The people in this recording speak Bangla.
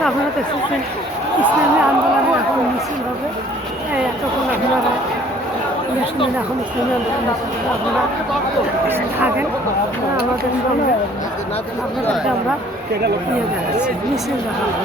দর্শক আপনারা দেখতেছেন ইসলামী আন্দোলনে এখন মিছিল হবে। এতক্ষণ আপনারা ইয়ে শুনেন এখন ইসলামী আন্দোলন আপনারা থাকেন। আমাদের সঙ্গে আপনাদেরকে আমরা ইয়ে দেখাচ্ছি মিছিল দেখাবো